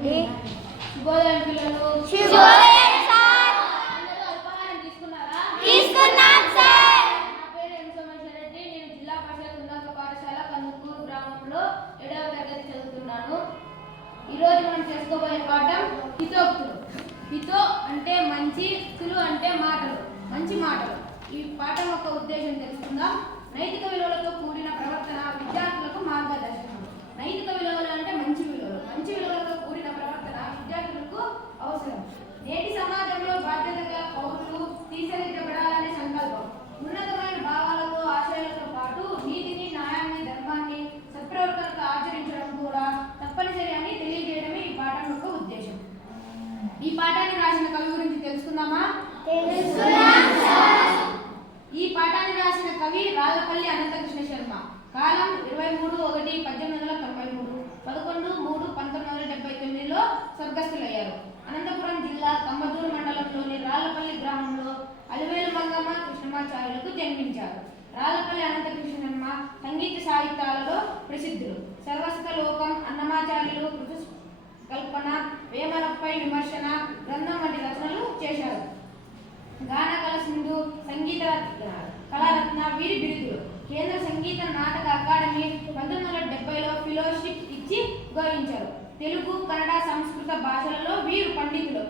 శుభోదయం పిల్లలు. శుభోదయం సార్. అందరూ అల్పాహారం తీసుకున్నారా? తీసుకున్నాం సార్. నా పేరు ఎం సోమేశ్వర రెడ్డి. నేను జిల్లా పరిషత్ ఉన్నత పాఠశాల కందుకూరు గ్రామంలో 7వ తరగతి చదువుతున్నాను. ఈరోజు మనం చేసుకోబోయే పాఠం హితోక్తులు. హితో అంటే మంచి, తులు అంటే మాటలు, మంచి మాటలు. ఈ పాఠం యొక్క ఉద్దేశం తెలుసుకుందాం. నైతిక విలువలతో కూడిన ప్రవర్తన విద్యార్థులకు మార్గదర్శనం. నైతిక విలువలు అంటే మంచి విలువలు. మంచి విలువలతో కూడిన ప్రవర్తన విద్యార్థులకు అవసరం. నేటి సమాజంలో బాధ్యతగా పౌరులు తీర్చిదిద్దబడాలనే సంకల్పం. ఉన్నతమైన భావాలతో, ఆశయాలతో పాటు నీతిని, న్యాయాన్ని, ధర్మాన్ని, సత్ప్రవర్తనతో ఆచరించడం కూడా తప్పనిసరి అని తెలియజేయడమే ఈ పాఠం యొక్క ఉద్దేశం. ఈ పాఠాన్ని రాసిన కవి గురించి తెలుసుకుందామా? ఈ పాఠాన్ని రాసిన కవి రాళ్లపల్లి అనంతకృష్ణ శర్మ. కాలం 23/1/1893, 11/3/1979లో స్వర్గస్థులయ్యారు. అనంతపురం జిల్లా కమ్మదూరు మండలంలోని రాళ్లపల్లి గ్రామంలో అలివేలు మంగమ్మ కృష్ణమాచార్యులకు జన్మించారు. రాళ్లపల్లి అనంతకృష్ణ శర్మ సంగీత సాహిత్యాలలో ప్రసిద్ధులు. సర్వస్వ లోకం, అన్నమాచార్యులు, కల్పన, వేమనపై విమర్శన గ్రంథం వంటి రచనలు చేశారు. గానకళ సింధు, సంగీత కళారత్న వీరి బిరుదులు. కేంద్ర సంగీత నాటక అకాడమీ 1970లో ఫెలోషిప్ ఇచ్చి గౌరవించారు. తెలుగు, కన్నడ, సంస్కృత భాషలలో వీరు పండితులు.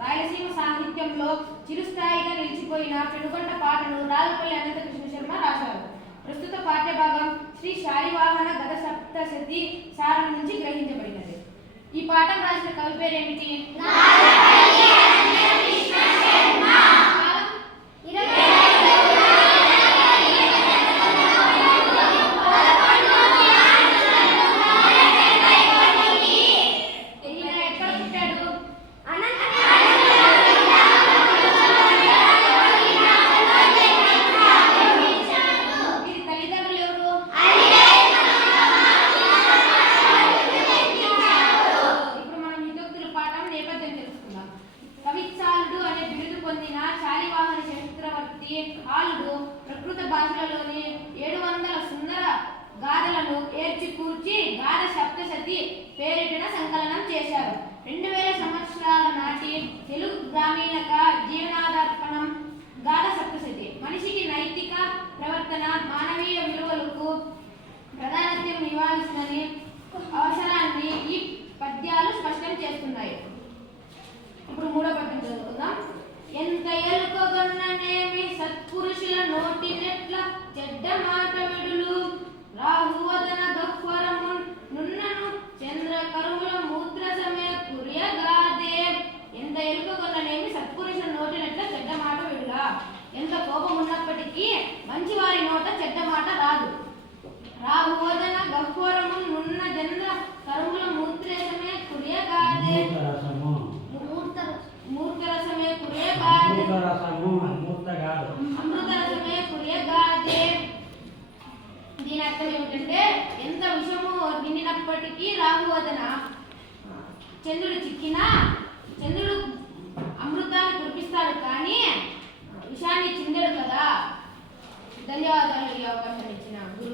రాయలసీమ సాహిత్యంలో చిరుస్థాయిగా నిలిచిపోయిన పెనుగొండ పాటను రాళ్లపల్లి అనంతకృష్ణ శర్మ రాశారు. ప్రస్తుత పాఠ్యభాగం శ్రీ శాలివాహన గద సప్తశతి సారం నుంచి గ్రహించబడినది. ఈ పాఠం రాసిన కవి పేరేమిటి? ఆలుడు ప్రకృత భాషలలోని 700 సుందర గాథలను ఏర్చి కూర్చి గాథ సప్తశతి పేరిటిన సంకలనం చేశారు. 2000 సంవత్సరాల నాటి తెలుగు గ్రామీణ జీవనాధార్పణం గాథ సప్తశతి. మనిషికి నైతిక ప్రవర్తన, మానవీయ విలువలకు ప్రాధాన్యం ఇవ్వాల్సిన అవసరాన్ని ఈ పద్యాలు స్పష్టం చేస్తున్నాయి. ఇప్పుడు మూడో పద్యం చదువుకుందాం. ఎంత ఎలుకగొన్ననేమి సత్పురుషుల నోటినెట్ల చెడ్డ మాట విడులు, రాహువదన గహ్వరము నున్నను చంద్ర కరువుల మూత్ర సమయ కురియగాదే. ఎంత ఎలుకగొన్ననేమి సత్పురుషుల నోటినెట్ల చెడ్డ మాట విడులా. ఎంత కోపం ఉన్నప్పటికీ మంచివారి నోట చెడ్డ మాట రాదు. రాహువదన గహ్వరము నున్న చంద్ర కరువుల మూత్ర సమయ కురియగాదే. మూర్తరసమే కురియగాదే. అమృతరసమే కురియగాదే. దీని అర్థం ఏమిటంటే, ఎంత విషము నిండినప్పటికీ రాహువదన చంద్రుడు చిక్కినా చంద్రుడు